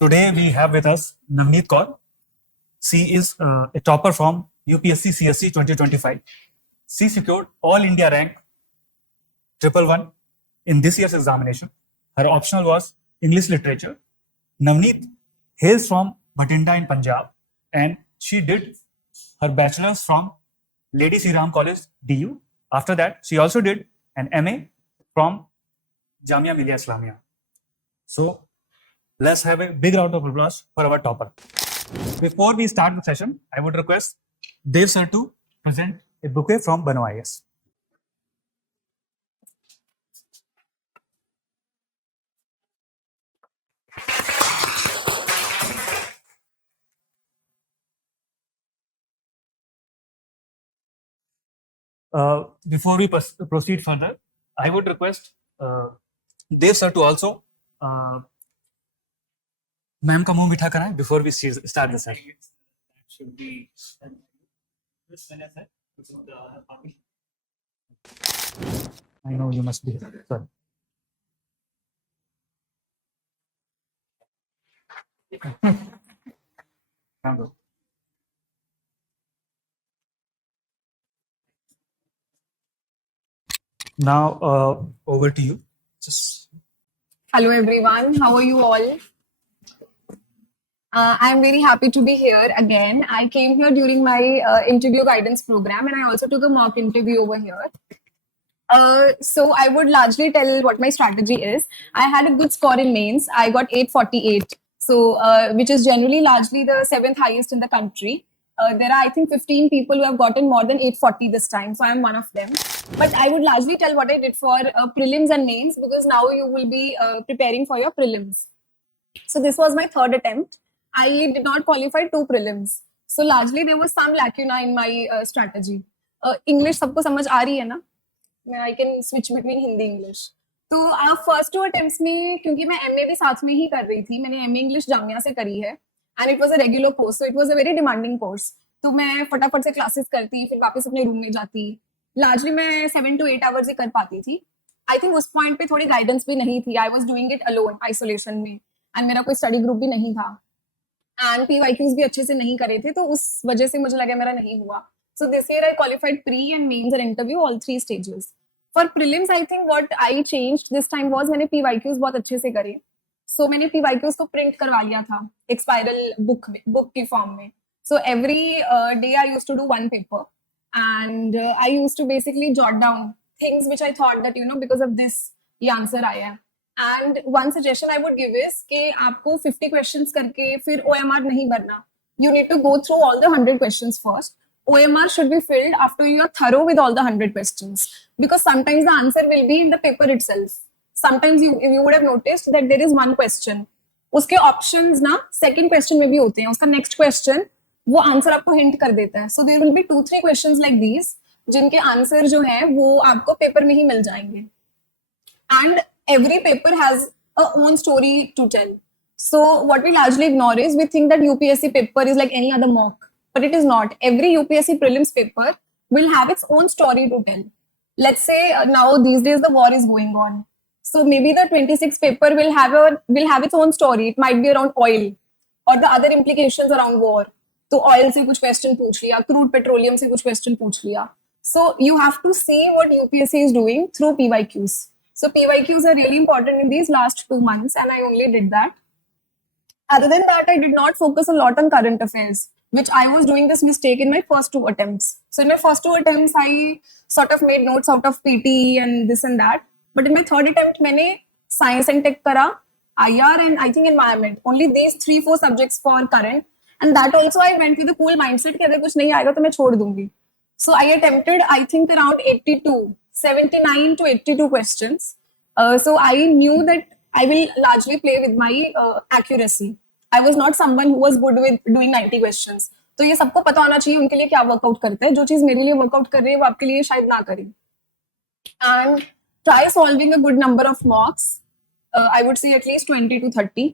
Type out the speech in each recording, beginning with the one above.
Today we have with us Navneet Kaur. She is a topper from UPSC CSC 2025. She secured All India rank 111 in this year's examination. Her optional was English literature. Navneet hails from Bhatinda in Punjab, and she did her bachelor's from Lady Sri Ram College, DU. After that, she also did an MA from Jamia Millia Islamia. So let's have a big round of applause for our topper. Before we start the session, I would request Dev sir to present a bouquet from Bano IAS. Before we proceed further, I would request Dev sir to also ma'am ka muh mitha कराएं before we start the session. Should be this one, sir. I know you must be here. Sorry. Now, over to you. Just Hello everyone, how are you all? I'm very happy to be here again. I came here during my interview guidance program and I also took a mock interview over here. So I would largely tell what my strategy is. I had a good score in mains. I got 848, so which is generally largely the 7th highest in the country. There are, I think, 15 people who have gotten more than 840 this time, so I'm one of them. But I would largely tell what I did for prelims and mains because now you will be preparing for your prelims. So this was my third attempt. I did not qualify 2 prelims. So largely there was some lacuna in my strategy. English सबको समझ आ रही है ना? I can switch between Hindi English. तो first 2 attempts में क्योंकि मैं MA भी साथ में ही कर रही थी, मैंने एमए इंग्लिश जामिया से करी है and it was a regular course, so it was a very demanding course. तो मैं फटाफट से क्लासेस करती, फिर वापस अपने रूम में जाती. लार्जली मैं 7 to 8 आवर्स ही कर पाती थी. आई थिंक उस पॉइंट पे थोड़ी गाइडेंस भी नहीं थी. I was doing it alone isolation में एंड मेरा कोई स्टडी ग्रुप भी नहीं था एंड पीवाईक्यूज भी अच्छे से नहीं करे थे, तो उस वजह से मुझे लगा मेरा नहीं हुआ. So this year I qualified pre and mains and interview all 3 stages. For prelims I think what I changed this time was मैंने पीवाईक्यूज बहुत अच्छे से करे. सो मैंने पीवाईक्यूज को प्रिंट करवा लिया था एक स्पाइरल बुक की फॉर्म में. So every day I used to do one paper and I used to basically jot down things which I thought that because of this ये आंसर आया है. And one suggestion I would give is कि आपको 50 questions करके फिर OMR नहीं भरना. You need to go through all the 100 questions first. OMR should be filled after you are thorough with all the 100 questions because sometimes the answer will be in the paper itself. Sometimes you would have noticed that there is one question. उसके options ना second question में भी होते हैं. उसका next question वो answer आपको hint कर देता है. So there will be 2-3 questions like these जिनके answer जो है वो आपको paper में ही मिल जाएंगे. And every paper has a own story to tell. So what we largely ignore is we think that UPSC paper is like any other mock. But it is not. Every UPSC prelims paper will have its own story to tell. Let's say now these days the war is going on. So maybe the 26th paper will have its own story. It might be around oil or the other implications around war. So oil से कुछ question पूछ लिया, crude petroleum से कुछ question पूछ लिया. So you have to see what UPSC is doing through PYQs. So PYQs are really important in these last 2 months and I only did that. Other than that, I did not focus a lot on current affairs, which I was doing this mistake in my first 2 attempts. So in my first 2 attempts, I sort of made notes out of PT and this and that. But in my third attempt, मैंने science and tech करा, IR and I think environment. Only these 3-4 subjects for current. And that also I went with a cool mindset कि अगर कुछ नहीं आएगा तो मैं छोड़ दूंगी. So I attempted, I think around 79 to 82 questions. So I knew that I will largely play with my accuracy. I was not someone who was good with doing 90 questions. तो ये सबको पता होना चाहिए उनके लिए क्या वर्कआउट करता है. जो चीज मेरे लिए वर्कआउट कर रही है वो आपके लिए शायद ना करे. And try solving a good number of mocks. I would say at least 20 to 30.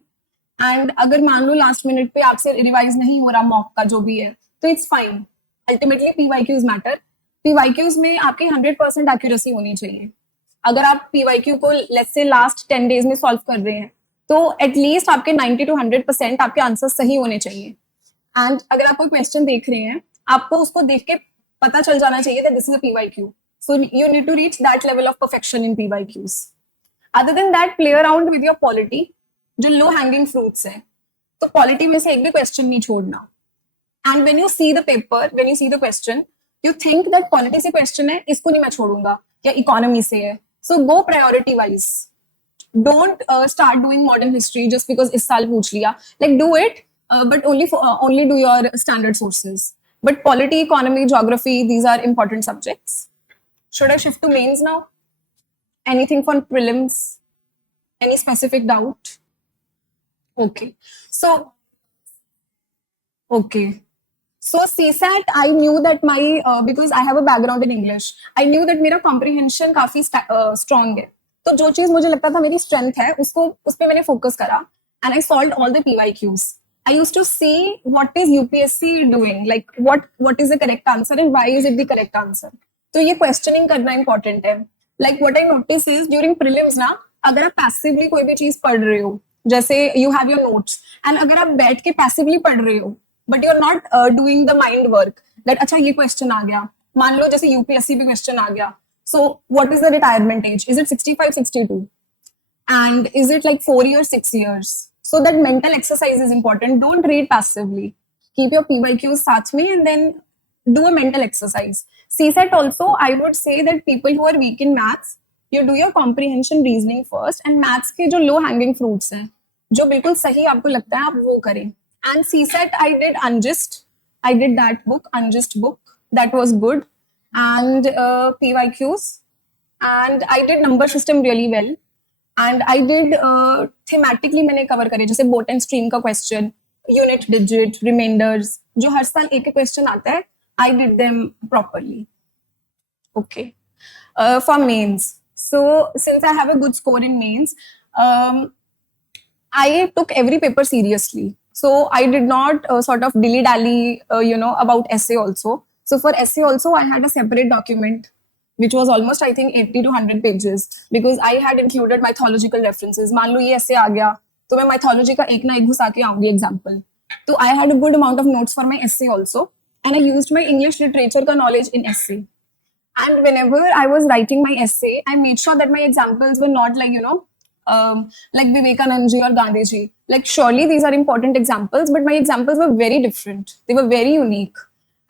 And अगर मान लो लास्ट मिनट पे आपसे रिवाइज नहीं हो रहा मॉक का जो भी है तो it's fine. Ultimately PYQs matter. PYQs में आपकी 100% एक्यूरेसी होनी चाहिए. अगर आप पीवाईक्यू को लेट्स से लास्ट 10 डेज में सॉल्व कर रहे हैं तो एटलीस्ट आपके 90 to 100% आपके आंसर सही होने चाहिए. एंड अगर आप कोई क्वेश्चन देख रहे हैं, आपको उसको देख के पता चल जाना चाहिए that this is a PYQ. So you need to reach that level of perfection in PYQs. Other than that, play around with your polity, जो low hanging fruits है. तो polity में से एक भी question नहीं छोड़ना. And when you see the paper, when you see the question, you think that polity से question है, इसको नहीं मैं छोड़ूंगा, या economy से है. So go priority wise. Don't start doing modern history just because इस साल पूछ लिया. Like do it, but only do your standard sources. But polity, economy, geography, these are important subjects. Should I shift to mains now? Anything for prelims? Any specific doubt? Okay. So CSAT, I knew that my because I have a background in English, I knew that मेरा comprehension काफी strong है. तो जो चीज मुझे लगता था मेरी strength है, उसको उस पे मैंने focus करा, and I solved all the PYQs. I used to see what is UPSC doing, like what is the correct answer and why is it the correct answer. तो ये questioning करना important है. Like what I notice is during prelims ना, अगर आप passively कोई भी चीज पढ़ रहे हो, जैसे you have your notes, and अगर आप बैठ के passively पढ़ रहे हो, but you're not doing the mind work, that अच्छा ये question आ गया, मान लो जैसे UPSC पे question आ गया, so what is the retirement age? Is it 65, 62? And is it like 4 years, 6 years? So that mental exercise is important. Don't read passively. Keep your PYQs साथ में and then do a mental exercise. CSAT also, I would say that people who are weak in maths, you do your comprehension reasoning first and maths के जो low hanging fruits हैं, जो बिल्कुल सही आपको लगता है आप वो करें. And CSAT, I did Ungist. I did that book, Ungist book. That was good. And PYQs. And I did number system really well. And I did thematically मैंने cover करे, जैसे boat and stream का question, unit digit, remainders, जो हर साल एक question आता है, I did them properly. Okay. For mains. So since I have a good score in mains, I took every paper seriously. So I did not sort of dilly-dally, about essay also. So for essay also, I had a separate document, which was almost, I think, 80 to 100 pages, because I had included mythological references. मान लो ये essay आ गया, तो मैं mythology का एक ना एक घुसा के आऊंगी example. So I had a good amount of notes for my essay also, and I used my English literature का knowledge in essay. And whenever I was writing my essay, I made sure that my examples were not like, like Vivekanand ji or Gandhi ji. Like surely these are important examples, but my examples were very different. They were very unique.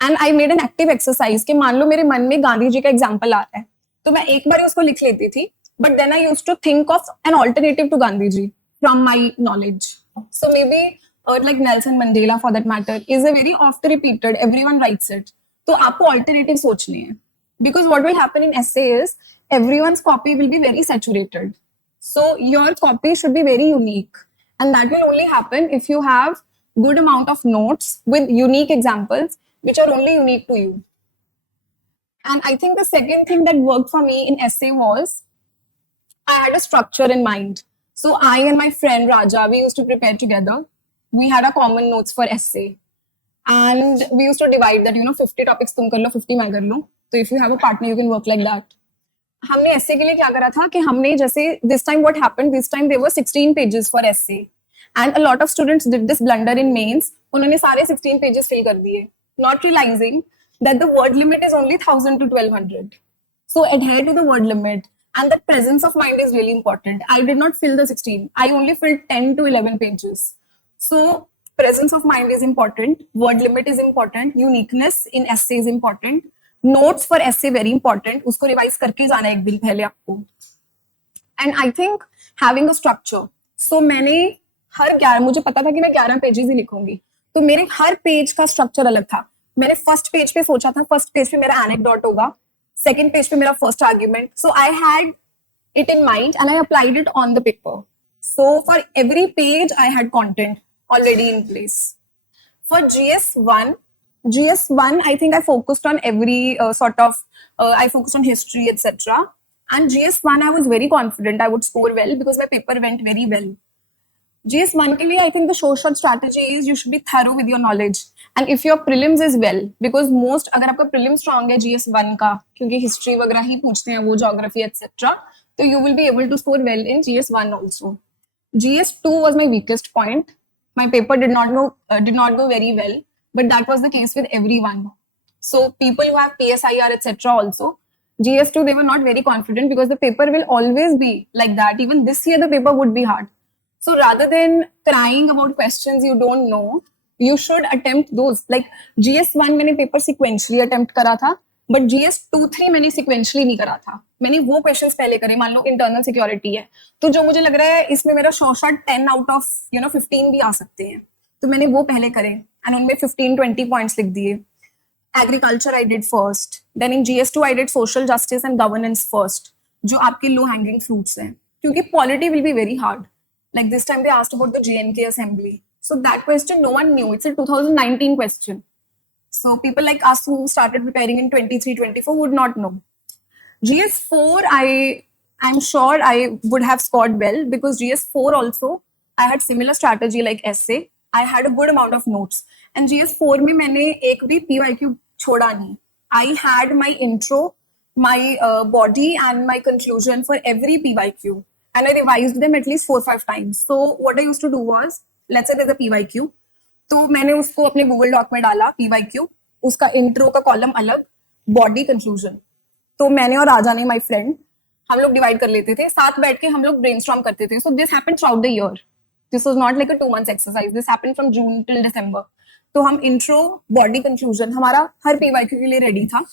And I made an active exercise कि मान लो मेरे मन में गांधी जी का example आ रहा है, तो मैं एक बार उसको लिख लेती थी. But then I used to think of an alternative to Gandhi ji from my knowledge. So maybe or like Nelson Mandela for that matter is a very oft repeated. Everyone writes it. तो आपको alternative सोचनी है. Because what will happen in essay is everyone's copy will be very saturated. So your copy should be very unique. And that will only happen if you have good amount of notes with unique examples which are only unique to you. And I think the second thing that worked for me in essay was I had a structure in mind. So I and my friend Raja, we used to prepare together. We had a common notes for essay. And we used to divide that, 50 topics तुम कर लो, 50 मैं कर लूं. So if you have a partner, you can work like that. हमने essay के लिए क्या करा था कि हमने जैसे this time what happened, this time there were 16 pages for essay. And a lot of students did this blunder in mains. उन्होंने सारे 16 pages fill कर दिए, not realizing that the word limit is only 1000 to 1200. So adhere to the word limit. And that presence of mind is really important. I did not fill the 16. I only filled 10 to 11 pages. So presence of mind is important. Word limit is important. Uniqueness in essay is important. Notes for essay very important. उसको revise करके जाना एक दिन पहले आपको. And I think having a structure. So मैंने हर 11, मुझे पता था कि मैं 11 pages ही लिखूंगी. तो मेरे हर पेज का स्ट्रक्चर अलग था. मैंने फर्स्ट पेज पे सोचा था, फर्स्ट पेज पे मेरा एनेक्डोट होगा, सेकंड पेज पे मेरा first argument. So I had it in mind and I applied it on the paper. So for every page I had content already in place. For GS1, I think I focused on every I focused on history, etc. And GS1, I was very confident I would score well because my paper went very well. GS1 के लिए, I think the short strategy is you should be thorough with your knowledge. And if your prelims is well, because most अगर आपका prelim strong है GS1 का, क्योंकि history वगैरह ही पूछते हैं वो, geography, etc. तो you will be able to score well in GS1 also. GS2 was my weakest point. My paper did not go very well, but that was the case with everyone. So people who have PSIR etc. also, GS2 they were not very confident because the paper will always be like that. Even this year the paper would be hard. So rather than crying about questions you don't know, you should attempt those. Like GS1 मैंने paper sequentially attempt करा था, but GS2-3 मैंने sequentially नहीं करा था. मैंने वो questions पहले करे. मान लो internal security है, तो जो मुझे लग रहा है इसमें मेरा शॉर्ट 10 out of 15 भी आ सकते हैं, तो मैंने वो पहले करे and उनमें 15-20 points लिख दिए. Agriculture I did first. Then in GS2 I did social justice and governance first, जो आपके low hanging fruits हैं. क्योंकि polity will be very hard. Like this time they asked about the JNK assembly. So that question no one knew. It's a 2019 question. So people like us who started preparing in 23-24 would not know. GS4 I'm sure I would have scored well because GS4 also I had similar strategy like essay. I had a good amount of notes. And GS4 में मैंने एक भी PYQ छोड़ा नहीं. I had my intro, my body and my conclusion for every PYQ. And I revised them at least 4-5 times. So what I used to do was, let's say there's a PYQ, तो मैंने उसको अपने Google Doc में डाला PYQ, उसका intro का column अलग, body conclusion. तो मैंने और राजा ने, my friend, हम लोग divide कर लेते थे, साथ बैठ के हम लोग brainstorm करते थे. So this happened throughout the year. This was not like a 2 months exercise. This happened from June till December. तो हम intro, body conclusion हमारा हर PYQ के लिए ready था.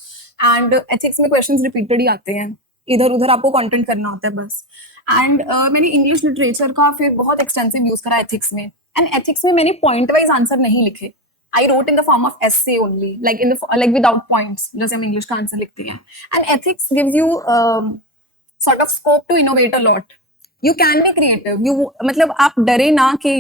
And ethics में questions repeated ही आते हैं. इधर उधर आपको कंटेंट करना होता है बस. एंड मैंने इंग्लिश लिटरेचर का फिर बहुत एक्सटेंसिव यूज करा एथिक्स में. एंड एथिक्स में मैंने पॉइंट वाइज आंसर नहीं लिखे. I wrote in the form of essay only, like without points, जैसे हम इंग्लिश का आंसर लिखते हैं. And ethics gives you sort of scope to innovate a lot. You can be creative. You मतलब आप डरे ना कि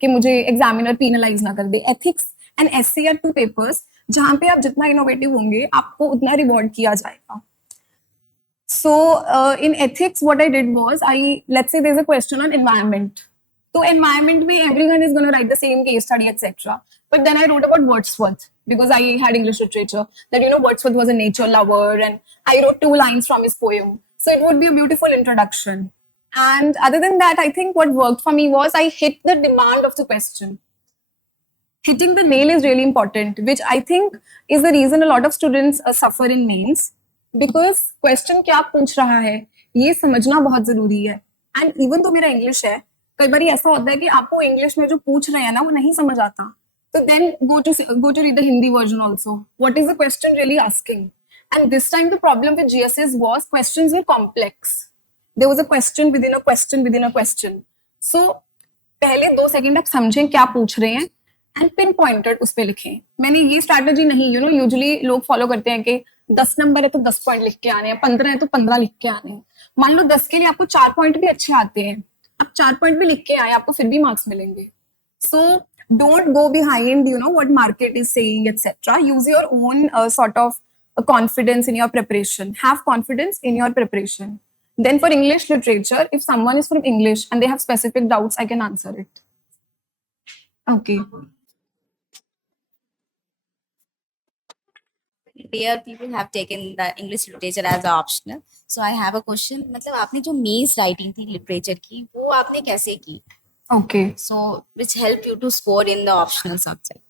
कि मुझे एग्जामिनर पीनलाइज ना कर दे. Ethics and essay are 2 papers जहां पे आप जितना इनोवेटिव होंगे आपको उतना रिवॉर्ड किया जाएगा. So in ethics, what I did was, let's say there's a question on environment. So environment में everyone is going to write the same case study, etc. But then I wrote about Wordsworth because I had English literature. That Wordsworth was a nature lover, and I wrote 2 lines from his poem. So it would be a beautiful introduction. And other than that, I think what worked for me was I hit the demand of the question. Hitting the nail is really important, which I think is the reason a lot of students suffer in mains. Because question क्या पूछ रहा है ये समझना बहुत जरूरी है. And even तो मेरा इंग्लिश है, कई बार ऐसा होता है कि आपको इंग्लिश में जो पूछ रहे हैं ना वो नहीं समझ आता, तो then go to read the Hindi version also. What is the question really asking? And this time the problem with GSS was questions were complex. There was a question within a question within a question. So पहले 2 second आप समझें क्या पूछ रहे हैं and pin pointed उस पर लिखें. मैंने ये स्ट्रैटेजी नहीं, यूजुअली लोग फॉलो करते हैं कि 10 नंबर है तो 10 पॉइंट लिख के आने हैं, 15 है तो 15 लिख के आने हैं. मान लो 10 के लिए आपको 4 पॉइंट भी अच्छे आते हैं, आप 4 पॉइंट भी लिख के आए, आपको फिर भी मार्क्स मिलेंगे. So don't go behind what market is saying etcetera. Use your own sort of confidence in your preparation. Have confidence in your preparation. Then for English literature, if someone is from English and they have specific doubts, I can answer it. Okay. Dear people have taken the English literature as optional. So I have a question. मतलब आपने जो mains writing थी literature की वो आपने कैसे की? Okay. So which helped you to score in the optional subject?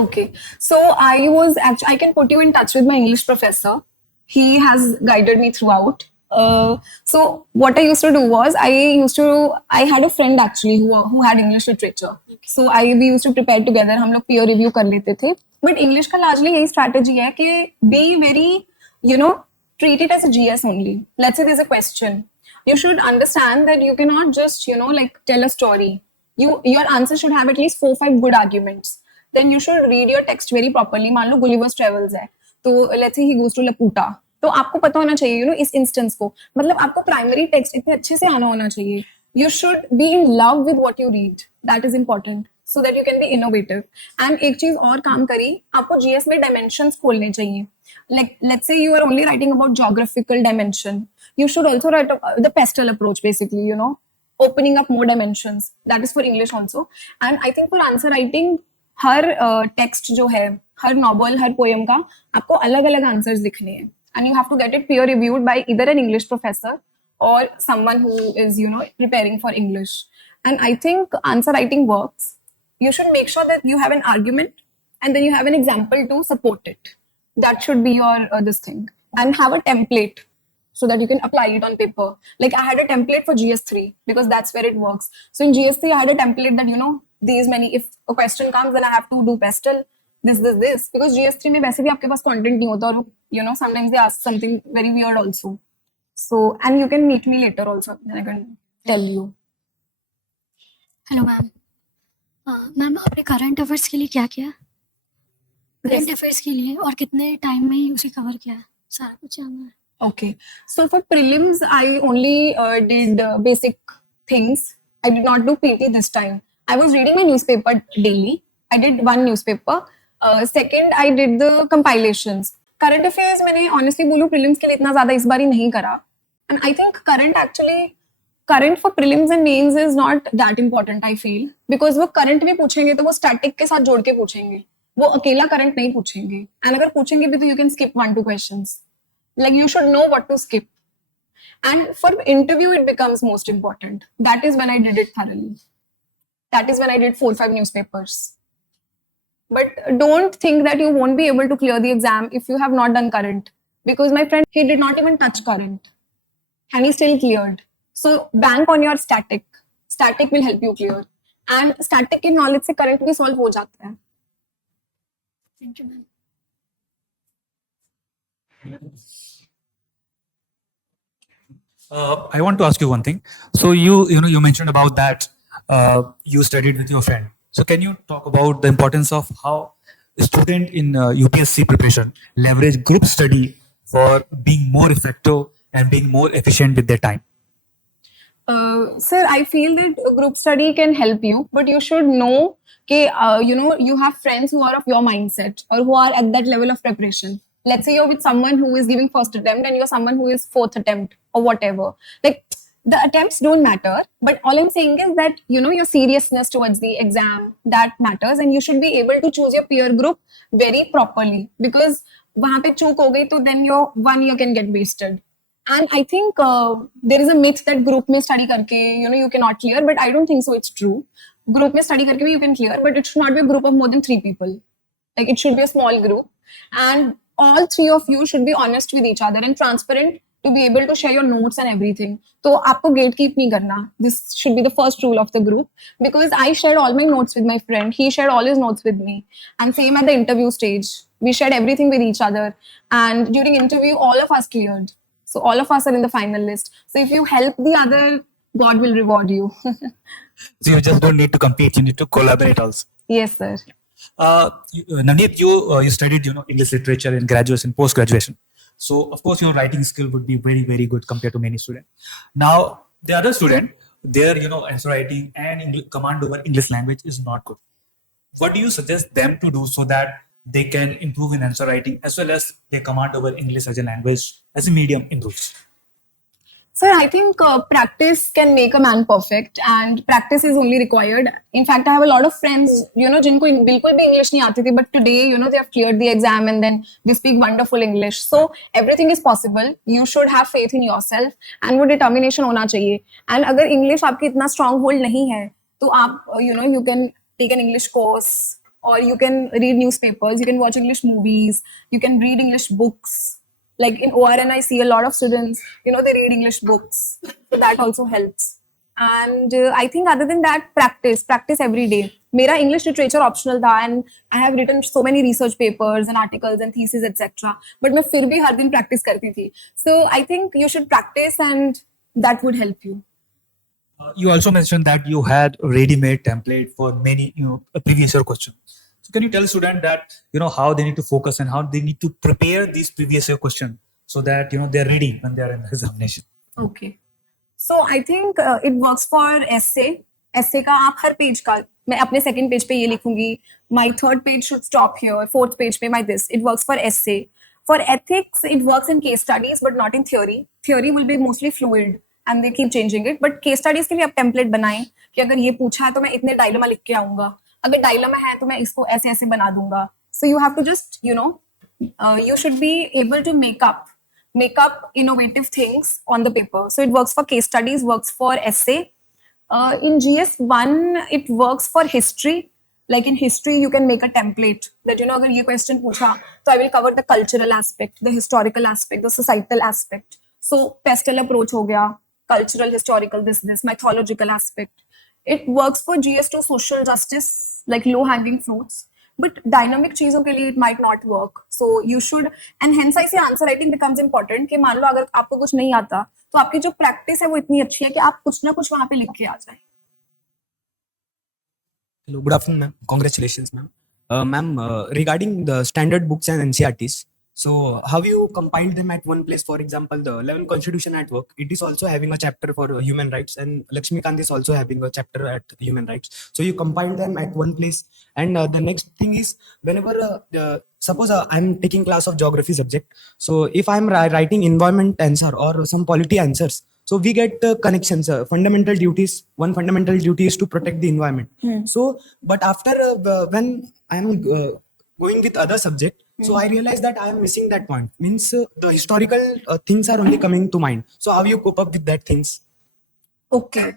Okay. So I can put you in touch with my English professor. He has guided me throughout. So what I used to do was I had a friend actually who had English literature. So we used to prepare together. हम लोग peer review कर लेते थे. But English का largely यही strategy है कि be very, treat it as a GS only. Let's say there's a question. You should understand that you cannot just, like tell a story. Your answer should have at least 4-5 good arguments. Then you should read your text very properly. मान लो Gulliver's Travels है, तो let's say he goes to Laputa. तो आपको पता होना चाहिए, इस instance को, मतलब आपको प्राइमरी टेक्स्ट इतने अच्छे से आना होना चाहिए. You should be in love with what you read. That is important, so that you can be innovative. And एक चीज और काम करी, आपको GS में dimensions खोलने चाहिए. Like let's say you are only writing about geographical dimension. You should also write the pestle approach, basically, opening up more dimensions. That is for English also. And I think for answer writing, her text जो है, हर novel, हर poem का आपको अलग अलग answers लिखने हैं. And you have to get it peer reviewed by either an English professor or someone who is preparing for English. And I think answer writing works. You should make sure that you have an argument and then you have an example to support it. That should be your this thing. And have a template so that you can apply it on paper. Like I had a template for GS3 because that's where it works. So in GS3, I had a template that, these many, if a question comes, then I have to do pestle, this. Because GS3 में वैसे भी आपके पास content नहीं होता और, sometimes they ask something very weird also. So, and you can meet me later also, and I can tell you. Hello ma'am ma'am आपने current affairs के लिए क्या किया करंट अफेयर्स के लिए और कितने टाइम में ही उसे कवर किया सारा कुछ जानना है Okay. So for prelims, I only did basic things. I did not do PT this time. I was reading my newspaper daily. I did one newspaper. Second, I did the compilations. Current affairs मैंने honestly बोलूँ prelims के लिए इतना ज़्यादा इस बार ही नहीं करा. And I think current for prelims and mains is not that important, I feel. Because वो current भी पूछेंगे तो वो static के साथ जोड़ के पूछेंगे. वो अकेला current नहीं पूछेंगे. And अगर पूछेंगे भी तो you can skip 1-2 questions. Like you should know what to skip. And for interview, it becomes most important. That is when I did it thoroughly. That is when I did 4-5 newspapers. But don't think that you won't be able to clear the exam if you have not done current. Because my friend, he did not even touch current. And he still cleared. So bank on your static. Static will help you clear. And static की knowledge से current भी solve हो जाता है. Thank you ma'am I want to ask you one thing. So you mentioned about that you studied with your friend. So can you talk about the importance of how a student in UPSC preparation leverage group study for being more effective and being more efficient with their time? Sir, I feel that group study can help you, but you should know that you have friends who are of your mindset or who are at that level of preparation. Let's say you're with someone who is giving first attempt and you're someone who is fourth attempt or whatever. Like the attempts don't matter, but all I'm saying is that your seriousness towards the exam that matters, and you should be able to choose your peer group very properly because वहाँ पे चूक हो गई तो then your 1 year can get wasted. And I think there is a myth that group में study करके you cannot clear, but I don't think so. It's true. Group में study करके भी you can clear, but it should not be a group of more than 3 people. Like it should be a small group, and all 3 of you should be honest with each other and transparent to be able to share your notes and everything. तो आपको gatekeep नहीं करना. This should be the first rule of the group because I shared all my notes with my friend. He shared all his notes with me, and same at the interview stage. We shared everything with each other, and during interview, all of us cleared. So all of us are in the final list. So if you help the other, God will reward you. So you just don't need to compete; you need to collaborate also. Yes, sir. Navneet, you studied English literature in graduation, post graduation. So of course your writing skill would be very, very good compared to many students. Now the other student, their answer writing and command over English language is not good. What do you suggest them to do so that they can improve in answer writing as well as their command over English as a language as a medium improves? Sir, I think practice can make a man perfect, and practice is only required. In fact, I have a lot of friends, जिनको बिल्कुल भी English नहीं आती थी, but today, they have cleared the exam and then they speak wonderful English. So everything is possible. You should have faith in yourself, and वो determination होना चाहिए. And अगर English आपकी इतना strong hold नहीं है, तो आप, you can take an English course, or you can read newspapers, you can watch English movies, you can read English books. Like in ORN, I see a lot of students, they read English books. So that also helps. And I think other than that, practice every day. मेरा English literature optional था, and I have written so many research papers and articles and theses, etc. But मैं फिर भी हर दिन practice करती थी. So I think you should practice, and that would help you. You also mentioned that you had ready-made template for many previous year questions. So can you tell students that how they need to focus and how they need to prepare these previous year questions so that they're ready when they're in the examination? Okay. So I think it works for essay. Essay का आप हर page का, मैं अपने second page पे ये लिखूंगी. My third page should stop here. Fourth page पे my this. It works for essay. For ethics, it works in case studies, but not in theory. Theory will be mostly fluid, and they keep changing it. But case studies के लिए आप template बनाएं कि अगर ये पूछा है तो मैं इतने dilemma लिख के आऊंगा. अगर dilemma है तो मैं इसको ऐसे ऐसे बना दूंगा. So you have to just you should be able to make up innovative things on the paper. So it works for case studies, works for essay. In GS1, it works for history. Like in history, you can make a template that, अगर ये question पूछा, तो I will cover the cultural aspect, the historical aspect, the societal aspect. So pastel approach हो गया, cultural, historical, this, mythological aspect. It works for GS2 social justice, like low hanging fruits. But dynamic चीजों के लिए it might not work. So you should, and hence I say answer writing becomes important कि मान लो अगर आपको कुछ नहीं आता, तो आपकी जो practice है वो इतनी अच्छी है कि आप कुछ ना कुछ वहां पे लिख के आ जाए. Hello, good afternoon, ma'am. Congratulations, ma'am. Ma'am, regarding the standard books and NCRTs, so how you compiled them at one place? For example, the 11 Constitution at Work, it is also having a chapter for human rights, and Lakshmikant is also having a chapter at human rights. So you compiled them at one place. And the next thing is, whenever suppose I'm taking class of geography subject, so if I'm writing environment answer or some polity answers, so we get connections, fundamental duties. One fundamental duty is to protect the environment. So, but after when I'm going with other subject, so I realize that I am missing that point. Means the historical things are only coming to mind. So how you cope up with that things? Okay.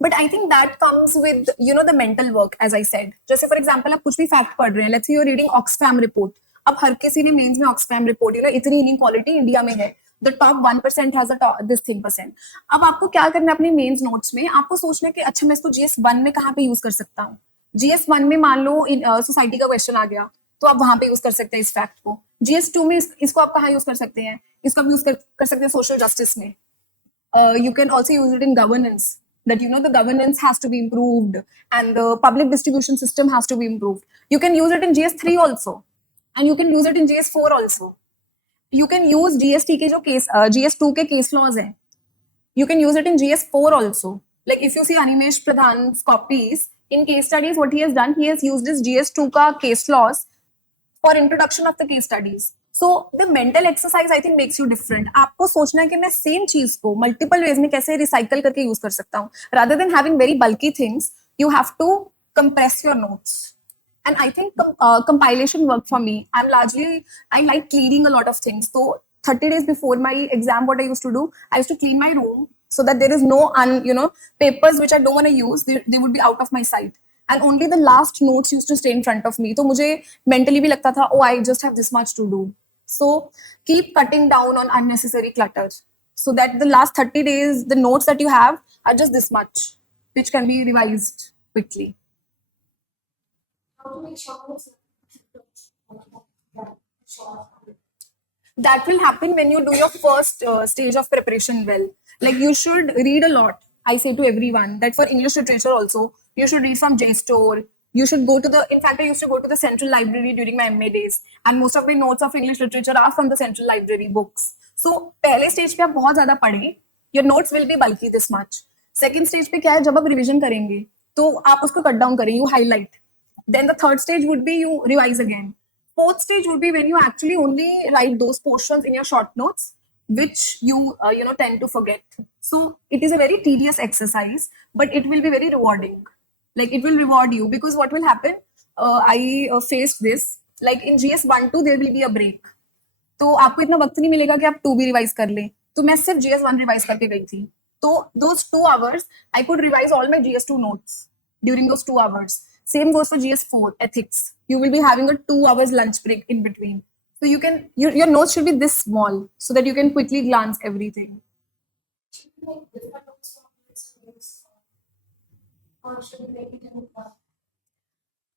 But I think that comes with, the mental work, as I said. जैसे for example, आप कुछ भी fact पढ़ रहे हैं. Let's say you're reading Oxfam report. अब हर किसी ने मेंस में Oxfam report, इतनी inequality इंडिया में है. The top 1% has this thing percent. अब आपको क्या करना है अपने मेंस नोट्स में? आपको सोचना है कि अच्छा मैं इसको GS1 में कहाँ पे यूज कर सकता हूँ. GS1 में मान लो सोसाइटी का क्वेश्चन आ गया, तो आप वहां पे यूज कर सकते हैं इस फैक्ट को. GS2 में इसको आप कहाँ यूज कर सकते हैं? इसको आप यूज कर सकते हैं सोशल जस्टिस में. You can also use it in governance. That the governance has to be improved and the public distribution system has to be improved. You can use it in GS3 also, and you can use it in GS4 also. You can use GST के जो case GS2 के case laws हैं. You can use it in GS4 also. Like if you see Animesh Pradhan's copies in case studies, what he has done, he has used this GS2 का case laws for introduction of the case studies. So the mental exercise I think makes you different. आपको सोचना है कि मैं same चीज को multiple ways में कैसे recycle करके use कर सकता हूँ. Rather than having very bulky things, you have to compress your notes. And I think compilation worked for me. I like cleaning a lot of things. So 30 days before my exam, what I used to do, I used to clean my room so that there is no papers which I don't want to use. They would be out of my sight. And only the last notes used to stay in front of me. So मुझे mentally भी लगता था, oh, I just have this much to do. So keep cutting down on unnecessary clutter so that the last 30 days, the notes that you have are just this much, which can be revised quickly. That will happen when you do your first stage of preparation well. Like you should read a lot. I say to everyone that for English literature also, you should read from JSTOR. You should go to in fact, I used to go to the Central Library during my MA days. And most of my notes of English literature are from the Central Library books. So, पहले stage पे आप बहुत ज़्यादा पढ़ें. Your notes will be bulky this much. Second stage पे क्या है, जब आप revision करेंगे, तो आप उसको cut down करें, you highlight. Then the third stage would be you revise again. Fourth stage would be when you actually only write those portions in your short notes, which you tend to forget. So it is a very tedious exercise, but it will be very rewarding. Like it will reward you because what will happen? I faced this. Like in GS1-2 there will be a break. तो आपको इतना वक्त नहीं मिलेगा कि आप 2 भी revise कर लें. तो मैं सिर्फ GS1 रिवाइज करके गई थी. तो those 2 hours I could revise all my GS2 notes during those 2 hours. Same goes for GS4 ethics. You will be having a 2 hours lunch break in between. So you can your notes should be this small so that you can quickly glance everything.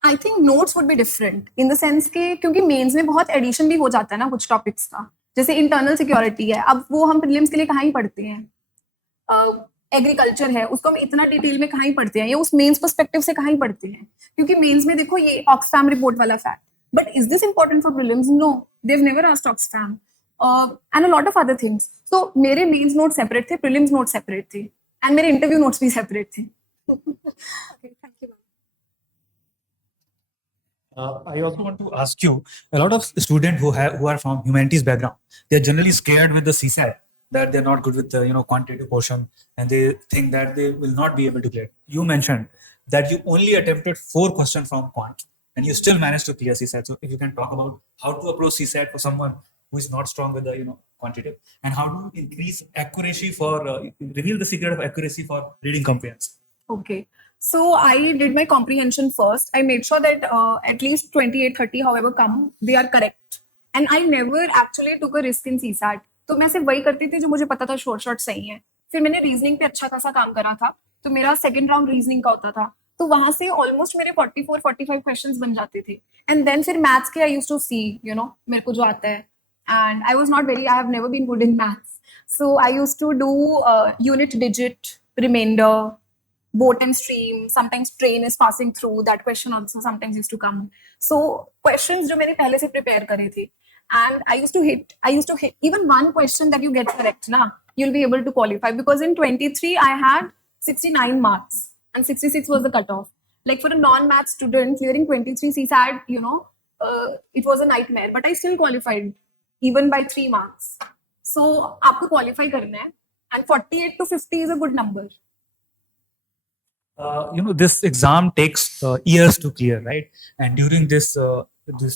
I think notes would be different in the sense कि क्योंकि mains में बहुत addition भी हो जाता है ना कुछ टॉपिक्स का. जैसे इंटरनल सिक्योरिटी है, अब वो हम प्रीलिम्स के लिए कहाँ ही पढ़ते हैं. एग्रीकल्चर है, उसको हम इतना डिटेल में कहाँ ही पढ़ते हैं, या उस मेंस पर्सपेक्टिव से कहाँ ही पढ़ते हैं. क्योंकि मेंस में देखो ये ऑक्सफैम रिपोर्ट वाला fact. But is this important for prelims? No, they've never asked Oxfam. And a lot of other things. So मेरे mains notes separate थे, prelims notes separate थे, and मेरे interview notes भी separate थे. Okay, thank you. I also want to ask you, a lot of students who are from humanities background, they are generally scared with the CSAT that they're not good with the quantitative portion, and they think that they will not be able to clear. You mentioned that you only attempted 4 questions from quant, and you still managed to clear CSAT. So if you can talk about how to approach CSAT for someone who is not strong with the quantitative, and how do you increase accuracy for reveal the secret of accuracy for reading comprehension? Okay. So I did my comprehension first. I made sure that at least 28, 30, however come, they are correct. And I never actually took a risk in CSAT. तो मैं सिर्फ वही करती थी जो मुझे पता था शॉर्ट सही है. फिर मैंने रीजनिंग पे अच्छा खासा काम करा था. तो मेरा सेकंड राउंड रीजनिंग का होता था. तो वहां से ऑलमोस्ट मेरे 44, 45 क्वेश्चंस बन जाते थे. एंड देन फिर मैथ्स के आई यूज्ड टू सी, मेरे को जो आता है. And I was not very, I have never been good in maths. So I used to do unit digit, remainder, boat and stream. Sometimes train is passing through. That question also sometimes used to come. So questions जो मैंने पहले से prepare करे थे. And I used to hit even one question that you get correct, na, you'll be able to qualify. Because in 23, I had 69 marks and 66 was the cutoff. Like for a non-math student, clearing 23 CSAT, it was a nightmare. But I still qualified. Even by 3 marks. So, आपको qualify करना है, and 48 to 50 is a good number. This exam takes years to clear, right? And during this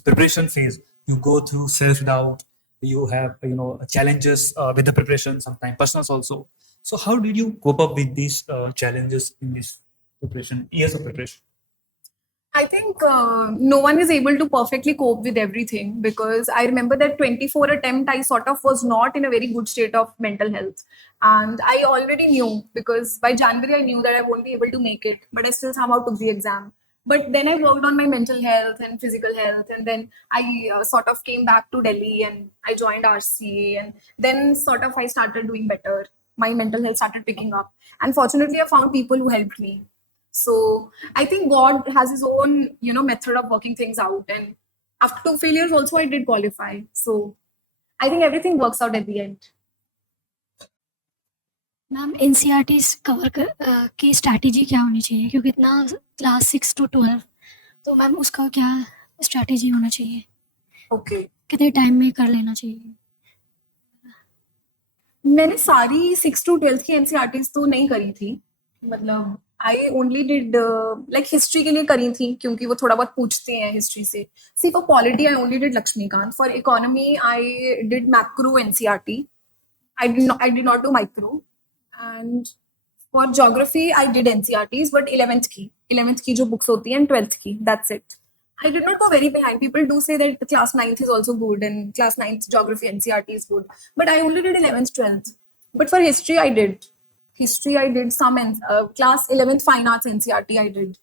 preparation phase, you go through self-doubt. You have challenges with the preparation, sometimes personals also. So, how did you cope up with these challenges in this preparation, years of preparation? I think no one is able to perfectly cope with everything, because I remember that 24 attempt I sort of was not in a very good state of mental health, and I already knew, because by January I knew that I won't be able to make it, but I still somehow took the exam. But then I worked on my mental health and physical health, and then I sort of came back to Delhi and I joined RCA, and then sort of I started doing better. My mental health started picking up, and fortunately I found people who helped me. So I think God has his own, method of working things out. And after 2 failures also I did qualify. So I think everything works out at the end. Ma'am NCERTs cover की strategy क्या होनी चाहिए, क्योंकि इतना class 6 to 12, तो ma'am उसका क्या strategy होना चाहिए, Okay. कितने टाइम में कर लेना चाहिए? मैंने सारी 6 to 12 की एनसीईआरटीज तो नहीं करी थी. मतलब आई ओनली डिड लाइक हिस्ट्री के लिए करी थी, क्योंकि वो थोड़ा बहुत पूछते हैं हिस्ट्री से. See for polity I only did Laxmikanth. For economy I did macro NCERT. I did not do micro. And for geography I did NCERTs, but 11th की जो books होती हैं, and 12th की, that's it. I did not go very behind. People do say that class 9th is also good and class 9th geography NCERT is good, but I only did 11th, 12th. But for history I did some class 11th fine arts NCERT I did.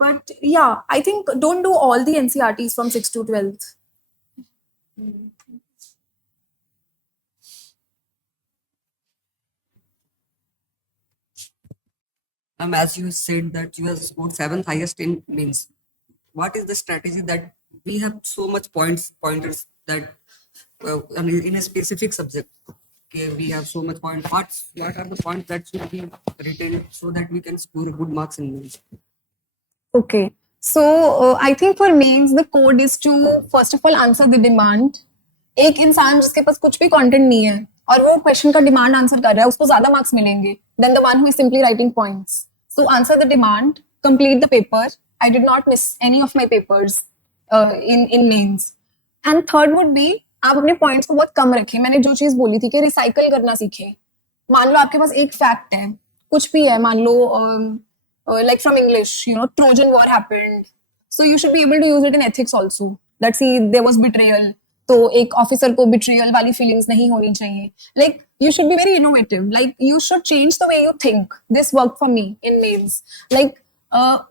But yeah, I think don't do all the NCERTs from 6th to 12th. As you said that you have scored 7th highest in mains, what is the strategy that we have so much pointers that in a specific subject, okay, we have so much points. What are the points that should be written so that we can score good marks in mains? Okay. So I think for mains the code is to first of all answer the demand. एक इंसान जिसके पास कुछ भी content नहीं है और वो question का डिमांड आंसर कर रहा है, उसको ज्यादा मार्क्स मिलेंगे then the one who is simply writing points. So answer the demand, complete the paper. I did not miss any of my papers in mains. And third would be, आप अपने points को बहुत कम रखें. मैंने जो चीज बोली थी कि रिसाइकल करना सीखें. मान लो आपके पास एक फैक्ट है, कुछ भी है, मान लो like from English, Trojan War happened. So you should be able to use it in ethics also. That see, there was betrayal. तो एक ऑफिसर को betrayal वाली feelings नहीं होनी चाहिए. Like you should be very innovative. Like you should change the way you think. This worked for me in mains. Like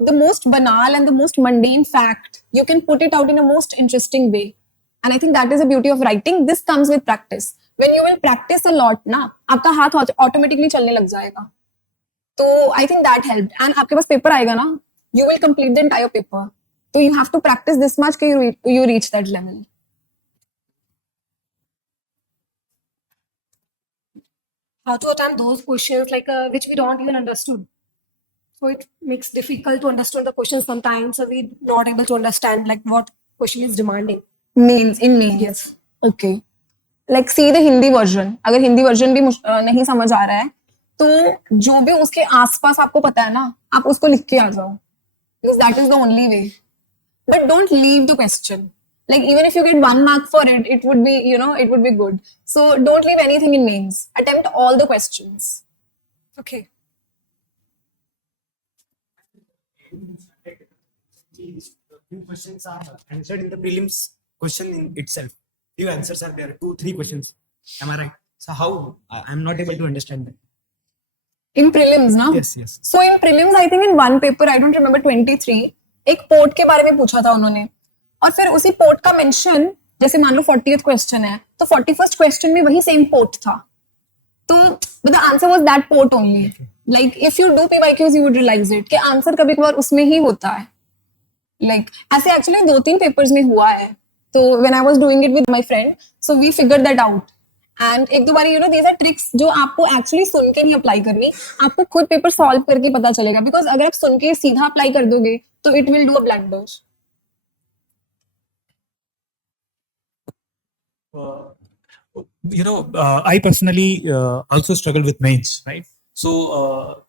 the most banal and the most mundane fact, you can put it out in a most interesting way. And I think that is the beauty of writing. This comes with practice. When you will practice a lot, ना आपका हाथ automatically चलने लग जाएगा. तो I think that helped. And आपके पास paper आएगा ना, you will complete the entire paper. So you have to practice this much कि you reach that level. How to attempt those questions like which we don't even understood. So it makes difficult to understand the question sometimes. So we're not able to understand like what question is demanding. Means in means. Yes. Okay. Like see the Hindi version. अगर Hindi version भी नहीं समझ आ रहा है, तो जो भी उसके आसपास आपको पता है ना, आप उसको लिख के आ जाओ. Because that is the only way. But don't leave the question. Like even if you get 1 mark for it, it would be, it would be good. So don't leave anything in mains. Attempt all the questions. Okay. Few questions are answered in the prelims question in itself. Few answers are there, 2-3 questions. Am I right? So how? I'm not able to understand that. In prelims, ना? Yes. So in prelims, I think in one paper, I don't remember 23, एक port के बारे में पूछा था उन्होंने, और फिर उसी पोर्ट का मेंशन, जैसे मान लो 40th क्वेश्चन है, तो 41st क्वेश्चन में वही सेम पोर्ट था. तो but the answer was that port only. Like if you do PYQs, you would realize it कि आंसर कभी कभार उसमें ही होता है. Like ऐसे actually 2-3 पेपर्स में हुआ है. तो when I was doing it with my friend, so we figured that out. And एक दो बारी these are tricks जो आपको actually सुन के नहीं अप्लाई करनी, आपको खुद पेपर सॉल्व करके पता चलेगा. बिकॉज अगर आप सुन के सीधा अप्लाई कर दोगे तो it will do a blunder. I personally also struggle with mains, right? So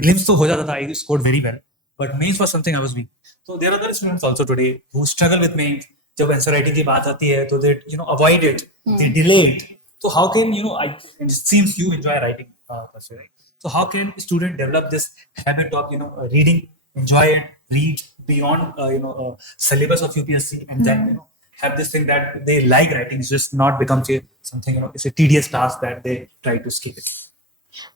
prelims to ho jata tha, I scored very well, but mains was something I was weak. So there are other students also today who struggle with mains. जब answer writing की बात आती है, तो they avoid it, they delay it. So how can it seems you enjoy writing, per se, right? So how can a student develop this habit of reading, enjoy it, read beyond syllabus of UPSC, and then have this thing that they like writing, it's just not becomes something it's a tedious task that they try to skip it.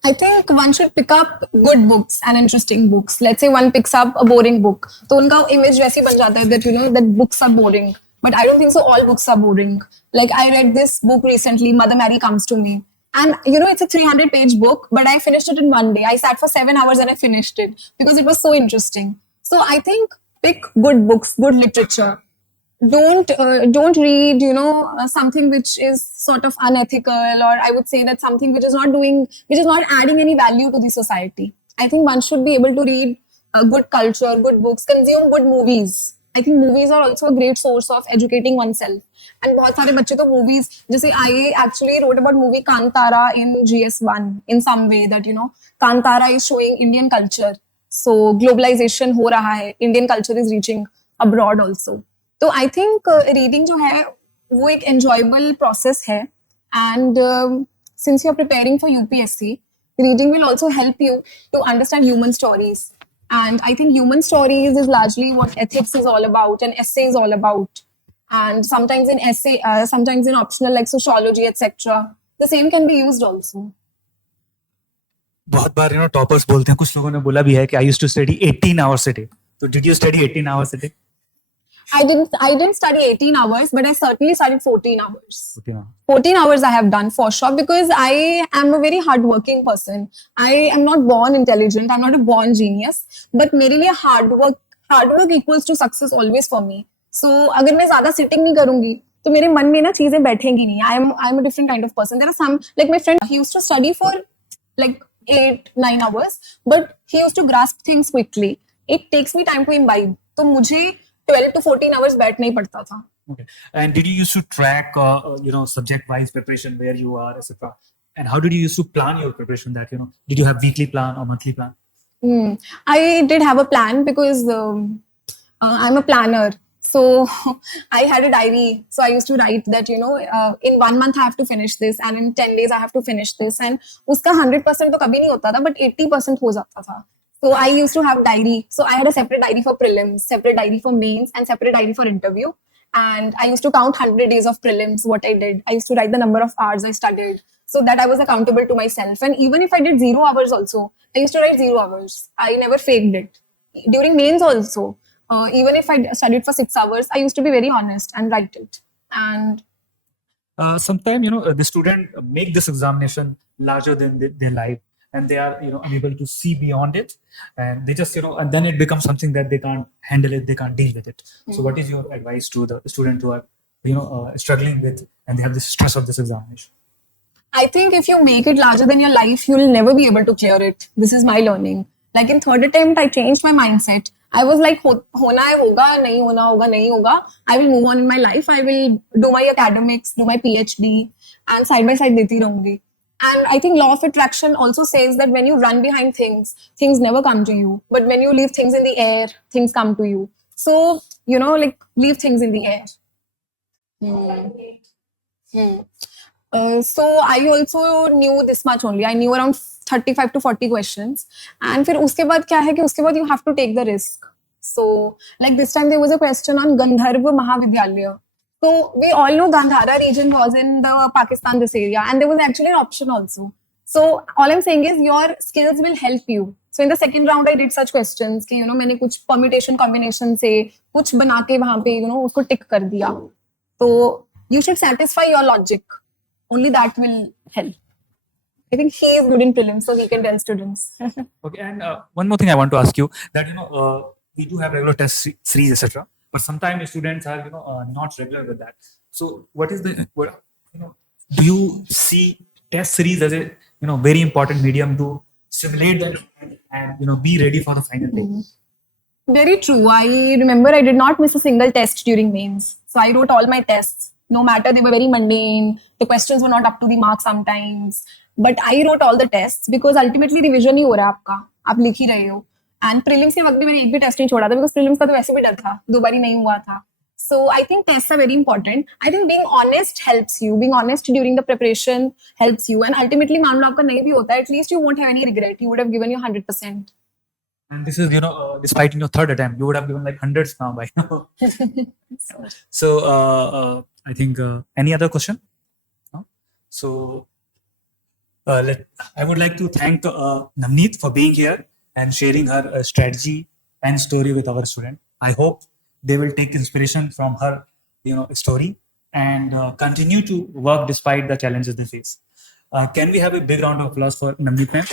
I think one should pick up good books and interesting books. Let's say one picks up a boring book, तो उनका image वैसे बन जाता है that that books are boring. But I don't think so. All books are boring. Like I read this book recently, Mother Mary Comes to Me, and it's a 300-page book, but I finished it in one day. I sat for 7 hours and I finished it because it was so interesting. So I think pick good books, good literature. Don't read something which is sort of unethical, or I would say that something which is not adding any value to the society. I think one should be able to read good culture, good books, consume good movies. I think movies are also a great source of educating oneself. And बहुत सारे बच्चे तो movies, जैसे I actually wrote about movie Kantara in GS1 in some way that Kantara is showing Indian culture. So globalization हो रहा है, Indian culture is reaching abroad also. तो I think reading जो है वो एक enjoyable process है, and since you are preparing for UPSC, reading will also help you to understand human stories. And I think human stories is largely what ethics is all about and essay is all about. And sometimes in essay, sometimes in optional like sociology, etc. The same can be used also. बहुत बार toppers बोलते हैं, कुछ लोगों ने बोला भी है कि I used to study 18 hours a day. So did you study 18 hours a day? I didn't study 18 hours, but I certainly studied 14 hours. 14 hours I have done for sure, because I am a very hardworking person. I am not born intelligent. I'm not a born genius. But मेरे लिए hard work equals to success always for me. So अगर मैं ज़्यादा sitting नहीं करूँगी, तो मेरे मन में ना चीजें बैठेंगी नहीं. I'm a different kind of person. There are some, like my friend, he used to study for like 8-9 hours, but he used to grasp things quickly. It takes me time to imbibe. तो मुझे 12 to 14 hours बैठना ही पड़ता था. Okay. And did you used to track, subject-wise preparation where you are, etc.? And how did you used to plan your preparation? That did you have weekly plan or monthly plan? I did have a plan because I'm a planner. So I had a diary. So I used to write that in 1 month I have to finish this, and in 10 days I have to finish this. And उसका 100% तो कभी नहीं होता था, but 80% हो जाता था. So I used to have diary. So I had a separate diary for prelims, separate diary for mains, and separate diary for interview. And I used to count 100 days of prelims, what I did. I used to write the number of hours I studied, so that I was accountable to myself. And even if I did 0 hours also, I used to write 0 hours. I never faked it. During mains also, even if I studied for 6 hours, I used to be very honest and write it. And sometimes, the student make this examination larger than their life, and they are unable to see beyond it, and they just and then it becomes something that they can't handle it, they can't deal with it. So what is your advice to the student who are struggling with, and they have the stress of this examination? I think if you make it larger than your life, you will never be able to clear it. This is my learning. Like in third attempt, I changed my mindset. I was like, hona hai hoga, nahi hona hoga, nahi hoga. I will move on in my life. I will do my academics, do my PhD, and side by side deti rahungi. And I think law of attraction also says that when you run behind things, things never come to you. But when you leave things in the air, things come to you. So, like leave things in the air. Hmm. Hmm. So I also knew this much only. I knew around 35 to 40 questions. And फिर उसके बाद क्या है कि उसके बाद you have to take the risk. So like this time there was a question on Gandharva Mahavidyalaya. So we all know Gandhara region was in the Pakistan, this area, and there was actually an option also. So all I'm saying is your skills will help you. So in the second round I did such questions कि मैंने कुछ permutation combination से कुछ बना के वहाँ पे उसको tick कर दिया. So you should satisfy your logic. Only that will help. I think he is good in prelims, so he can tell students. Okay, and one more thing I want to ask you that we do have regular test series, etc. But sometimes students are not regular with that. So what is the do you see test series as a very important medium to simulate them and be ready for the final day? Very true. I remember I did not miss a single test during mains. So I wrote all my tests. No matter they were very mundane, the questions were not up to the mark sometimes. But I wrote all the tests because ultimately revision ही हो रहा है आपका. आप लिख ही रहे हो. And prelims के वक्त भी मैंने एक भी टेस्ट नहीं छोड़ा था because prelims का तो वैसे भी डर था. 2 बार ही नहीं हुआ था. So I think tests are very important. I think being honest helps you. Being honest during the preparation helps you. And ultimately मान लो आपका नहीं भी होता है, at least you won't have any regret. You would have given your 100%. And this is, despite in your third attempt, you would have given like hundreds now by now. So, I think any other question? No? So, I would like to thank Navneet for being here and sharing her strategy and story with our student. I hope they will take inspiration from her, story and continue to work despite the challenges they face. Can we have a big round of applause for Navneet ma'am?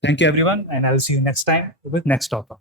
Thank you, everyone, and I'll see you next time with next topic.